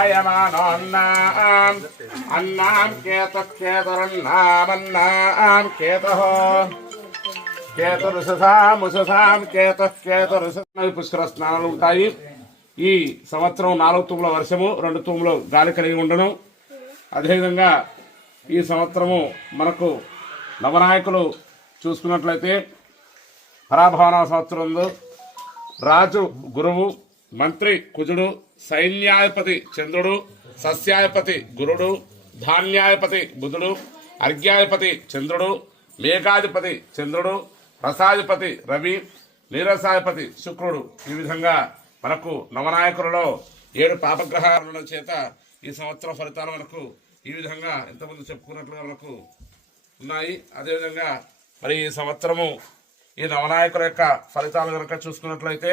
जायमानोन्नाम् अन्नाम् केतुर्केतुरन्नामन्नाम् केतुः కేతురుసాం పుష్కర స్నానాలు ఉంటాయి. ఈ సంవత్సరం 4 తూముల వర్షము 2 తూములు గాలి కలిగి ఉండను. అదేవిధంగా ఈ సంవత్సరము మనకు నవనాయకులు చూసుకున్నట్లయితే పరాభవన సంవత్సరం రాజు గురువు, మంత్రి కుజుడు, సైన్యాధిపతి చంద్రుడు, సస్యాధిపతి గురుడు, ధాన్యాధిపతి బుధుడు, అర్ఘ్యాధిపతి చంద్రుడు, మేఘాధిపతి చంద్రుడు, రసాధిపతి రవి, నీరసాధిపతి శుక్రుడు. ఈ విధంగా మనకు నవనాయకులలో 7 పాపగ్రహాల చేత ఈ సంవత్సరం ఫలితాలు మనకు ఈ విధంగా ఇంతకుముందు చెప్పుకున్నట్లుగా మనకు ఉన్నాయి. అదేవిధంగా మరి ఈ సంవత్సరము ఈ నవనాయకుల యొక్క ఫలితాలు కనుక చూసుకున్నట్లయితే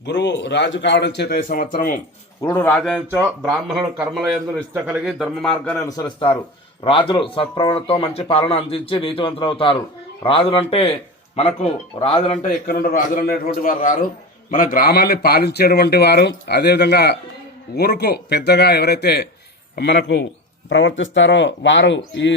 గురువు రాజు కావడం చేత ఈ సంవత్సరము గురుడు రాజాంచో బ్రాహ్మణులు కర్మల యందు నిష్ట కలిగి ధర్మ మార్గాన్ని అనుసరిస్తారు. రాజులు సత్ప్రవణతో మంచి పాలన అందించి నీతివంతులు అవుతారు. రాజులంటే ఎక్కడి నుండి రాజులు అనేటువంటి వారు రారు, మన గ్రామాన్ని పాలించేటువంటి వారు. అదేవిధంగా ఊరుకు పెద్దగా ఎవరైతే మనకు ప్రవర్తిస్తారో వారు ఈ